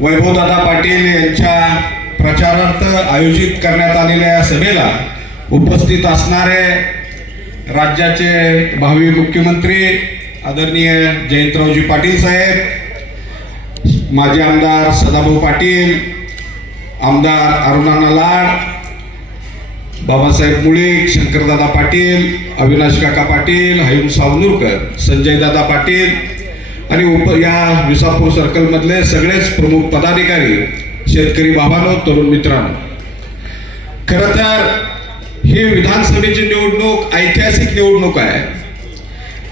वैभवदादा पाटील यांच्या प्रचारार्थ आयोजित करण्यात आलेल्या या सभेला उपस्थित असणारे राज्याचे भावी मुख्यमंत्री आदरणीय जयंतरावजी पाटील साहेब माजी आमदार सदाभाऊ पाटील आमदार अरुणाना लाड बाबासाहेब मुळीक शंकरदादा पाटील अविनाश काका पाटील हयूम सावनूरकर संजयदादा पाटील आणि उप या विसापूर सर्कलमधले सगळेच प्रमुख पदाधिकारी शेतकरी बाबांनो तरुण मित्रांनो. खरं तर ही विधानसभेची निवडणूक ऐतिहासिक निवडणूक आहे.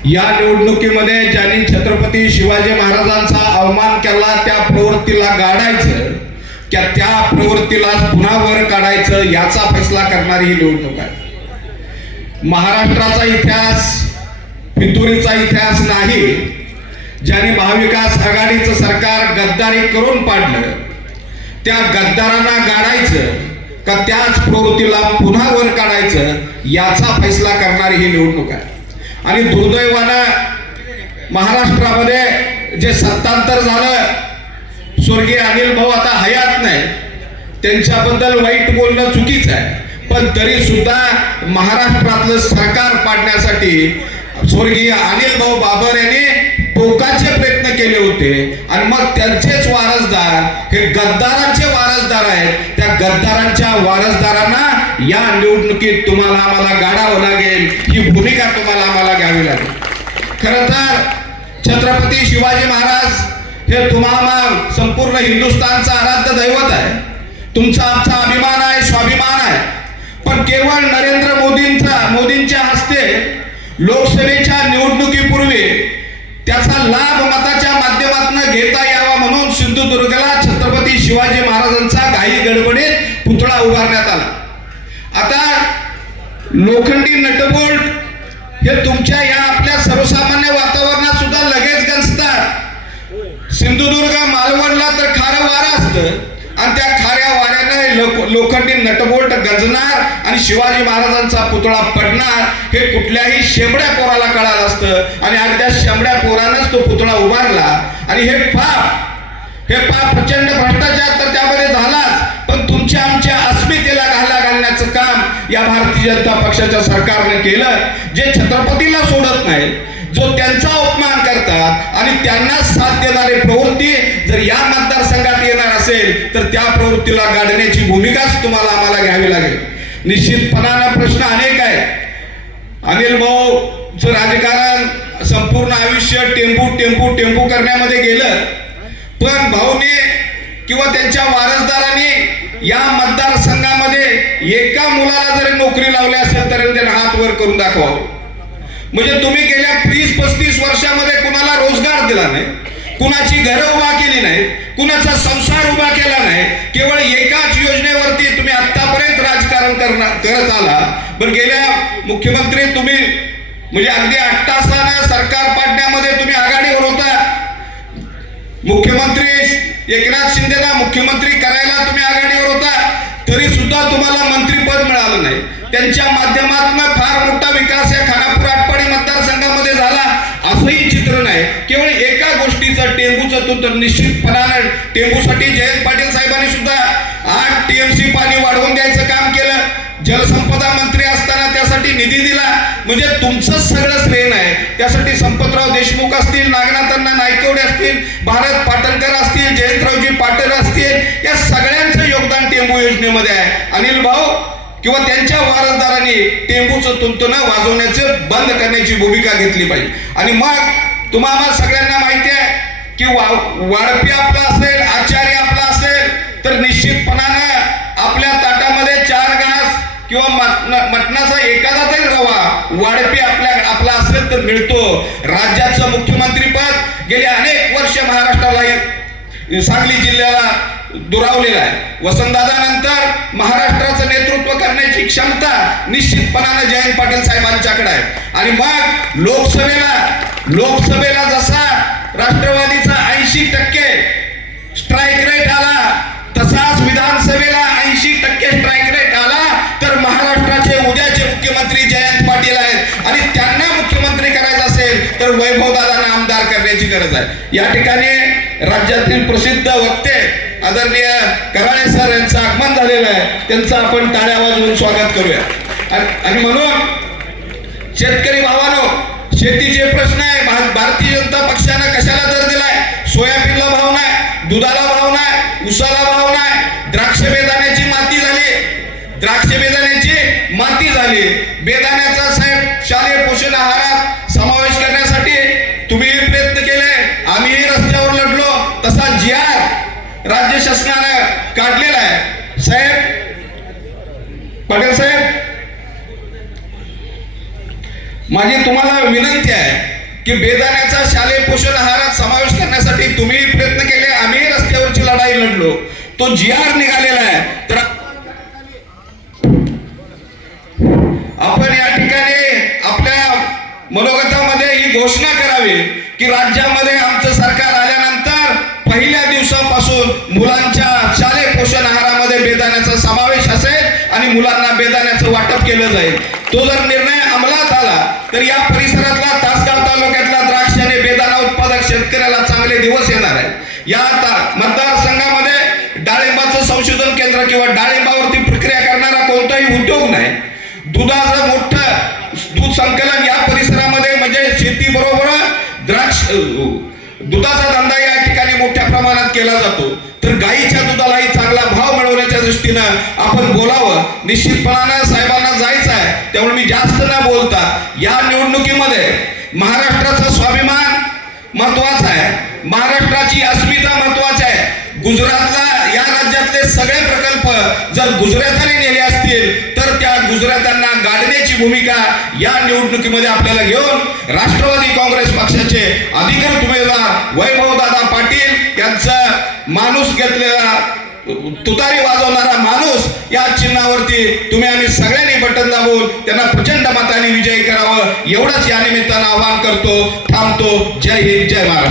या निवडणुकीमध्ये ज्यांनी छत्रपती शिवाजी महाराजांचा अवमान केला त्या प्रवृत्तीला गाडायचं त्या त्या प्रवृत्तीला पुन्हा वर काढायचं याचा फैसला करणारी ही निवडणूक आहे. महाराष्ट्राचा इतिहास फितुरीचा इतिहास नाही ज्यांनी महाविकास आघाडीचं सरकार गद्दारी करून पाडलं त्या गद्दारांना गाडायचं का त्याच प्रवृत्तीला पुन्हा वर काढायचं याचा फैसला करणारी ही निवडणूक आहे. आणि दुर्दैवानं महाराष्ट्रामध्ये जे सत्तांतर झालं स्वर्गीय अनिल भाऊ आता हयात नाही. त्यांच्याबद्दल वाईट बोलणं चुकीचं आहे. पण तरी सुद्धा महाराष्ट्रातलं सरकार पाडण्यासाठी स्वर्गीय अनिल भाऊ बाबर यांनी टोकाचे प्रयत्न केले होते. आणि मग त्यांचेच वारसदार हे गद्दारांचे वारसदार आहेत. त्या गद्दारांच्या वारसदारांना या निवडणुकीत तुम्हाला आम्हाला गाडावं लागेल. ही भूमिका तुम्हाला आम्हाला घ्यावी लागेल. खर तर छत्रपती शिवाजी महाराज हे तुम्हाला संपूर्ण हिंदुस्थानचा आराध्य दैवत आहे. तुमचा आमचा अभिमान आहे स्वाभिमान आहे. पण केवळ नरेंद्र मोदींचा मोदींच्या हस्ते लोकसभेच्या निवडणुकीपूर्वी त्याचा लाभ मताच्या माध्यमातून घेता यावा म्हणून सिंधुदुर्गला छत्रपती शिवाजी महाराजांचा घाई गडबडीत पुतळा उभारण्यात आला. आता लोखंडी नटबोल्ट हे तुमच्या या आपल्या सर्वसामान्य वातावरणात सुद्धा लगेच गंजतात. सिंधुदुर्ग मालवणला तर खारं वारं असतं आणि त्या खाऱ्या वाऱ्याने लोक- लोखंडी नटबोल्ट गजणार आणि शिवाजी महाराजांचा पुतळा पडणार हे कुठल्याही शेंबड्या पोराला कळालं असतं. आणि अर्ध्या शेंबड्या पोरानंच तो पुतळा उभारला. आणि हे पाप हे पाप प्रचंड भ्रष्टाचार तर त्यामध्ये झालाच. पण तुमच्या आमच्या अस्मितेला घाला घालण्याचं काम या भारतीय जनता पक्षाच्या सरकारने केलं जे छत्रपतीला सोडत नाही. जो त्यांचा अपमान करतात आणि त्यांना साथ देणारी प्रवृत्ती जर या मतदारसंघात येणार असेल तर त्या प्रवृत्तीला गाडण्याची भूमिकाच तुम्हाला आम्हाला घ्यावी लागेल. निश्चितपणानं प्रश्न अनेक आहे अनिल भाऊचं राजकारण संपूर्ण आयुष्य टेम्पू टेम्पू टेम्पू करण्यामध्ये गेलं पण भाऊने किंवा त्यांच्या वारसदारांनी या मतदारसंघामध्ये एका मुलाला जरी नोकरी लावली असेल तरी त्यांना हात वर करून दाखवावं. म्हणजे तुम्ही गेल्या तीस पस्तीस वर्षामध्ये कुणाला रोजगार दिला नाही? कुणाची घरं उभा केली नाही कुणाचा संसार उभा केला नाही केवळ एकाच योजनेवरती तुम्ही आतापर्यंत राजकारण करणार करत आला. पण गेल्या मुख्यमंत्री तुम्ही म्हणजे अगदी आठ तासानं सरकार पाडण्यामध्ये तुम्ही आघाडीवर होता. मुख्यमंत्री एकनाथ शिंदेला मुख्यमंत्री करायला तुम्ही आघाडीवर होता. तरी सुद्धा तुम्हाला मंत्रीपद मिळालं नाही. त्यांच्या माध्यमातून फार मोठा विकास या खानापुरात तर निश्चितपणानं टेंबूसाठी जयंत पाटील साहेबांनी सुद्धा आठ टीएमसी पाणी वाढवून द्यायचं काम केलं. जलसंपदा मंत्री असताना त्यासाठी निधी दिला. म्हणजे तुमचं सगळं श्रेय आहे. त्यासाठी संपतराव देशमुख असतील नागनाथांना नायकवडे असतील भारत पाटणकर असतील जयंतरावजी पाटील असतील या सगळ्यांचं योगदान टेंबू योजनेमध्ये आहे. अनिल भाऊ किंवा त्यांच्या वारसदारांनी टेंबूचं तुंतनं वाजवण्याचं बंद करण्याची भूमिका घेतली पाहिजे. आणि मग तुम्हाला सगळ्यांना माहिती आहे की वा वाढपी आपला असेल आचार्य आपला असेल तर निश्चितपणानं आपल्या ताटामध्ये चार घास किंवा मटणाचा एखादा तरी रवा वाढपी आपल्या आपला असेल तर मिळतो. राज्याचं मुख्यमंत्रीपद गेले अनेक वर्ष महाराष्ट्राला सांगली जिल्ह्याला दुरावलेला आहे. वसंतदादानंतर महाराष्ट्राचं नेतृत्व करण्याची क्षमता निश्चितपणानं जयंत पाटील साहेबांच्याकडे आहे. आणि मग लोकसभेला लोकसभेला जसा राष्ट्रवादीचा ऐंशी टक्के स्ट्राईक रेट आला तसाच विधानसभेला ऐंशी टक्के स्ट्राईक रेट आला तर महाराष्ट्राचे उद्याचे मुख्यमंत्री जयंत पाटील आहेत. आणि त्यांना मुख्यमंत्री करायचं असेल तर वैभव दादांना आमदार करण्याची गरज आहे. या ठिकाणी राज्यातील प्रसिद्ध वक्ते आदरणीय कराळे सर यांचं आगमन झालेलं आहे. त्यांचं आपण टाळ्या वाजवून स्वागत करूया. आणि- म्हणून शेतकरी भावानो शेतीचे प्रश्न आहे. भारतीय जनता पक्षानं कशाला दर दिलाय सोयाबीनला भाव नाही दुधाला भाव नाही उसाला भाव नाही द्राक्ष बेदाण्याची माती झाली. द्राक्ष बेदाण्याची माती झाली. बेदाण्याचा साहेब शालेय पोषण आहारात समावेश करण्यासाठी तुम्ही प्रयत्न केले. आम्हीही रस्त्यावर लढलो. तसा जी आर राज्य शासनानं काढलेला आहे. साहेब पटेल साहेब माझी तुम्हाला विनंती आहे की बेदाण्याचा शालेय पोषण आहारात समावेश करण्यासाठी तुम्ही लढाई तो जी आर निघालेला आहे. तर आपण या ठिकाणी आपल्या मनोगतामध्ये ही घोषणा करावी की राज्यामध्ये आमचं सरकार आल्यानंतर पहिल्या दिवसापासून मुलांच्या शालेय पोषण आहारामध्ये बेदाण्याचा समावेश असेल आणि मुलांना बेदाण्याचं वाटप केलं जाईल. तो जर निर्णय अंमलात आला तर या परिसरातला तासगाव तालुक्यातला द्राक्ष आणि बेदाणा उत्पादक शेतकऱ्याला चांगले दिवस येणार आहे या मतदारसंघात संशोधन केंद्र किंवा डाळिंबावरती प्रक्रिया करणारा कोणताही उद्योग नाही. दुधाचं मोठं दूध संकलन या परिसरामध्ये म्हणजे शेती बरोबर द्राक्ष दुधाचा धंदा या ठिकाणी मोठ्या प्रमाणात केला जातो. तर गायीच्या दुधालाही चांगला भाव मिळवण्याच्या दृष्टीनं आपण बोलावं. निश्चितपणानं साहेबांना जायचं आहे. त्यामुळे मी जास्त न बोलता या निवडणुकीमध्ये महाराष्ट्राचा स्वाभिमान महत्त्वाचा आहे. महाराष्ट्राची अस्मिता महत्वाची आहे. गुजरातला या राज्यातले सगळे प्रकल्प जर गुजराताने नेले असतील तर त्या गुजरातांना गाडण्याची भूमिका या निवडणुकीमध्ये आपल्याला घेऊन राष्ट्रवादी काँग्रेस पक्षाचे अधिकृत उमेदवार वैभवदादा पाटील यांचा माणूस घेतलेला तुतारी वाजवणारा माणूस या चिन्हावरती तुम्ही आम्ही सगळ्यांनी बटन दाबून त्यांना प्रचंड मताने विजयी करावं एवढंच या निमित्तानं आवाहन करतो थांबतो. जय हिंद जय महाराष्ट्र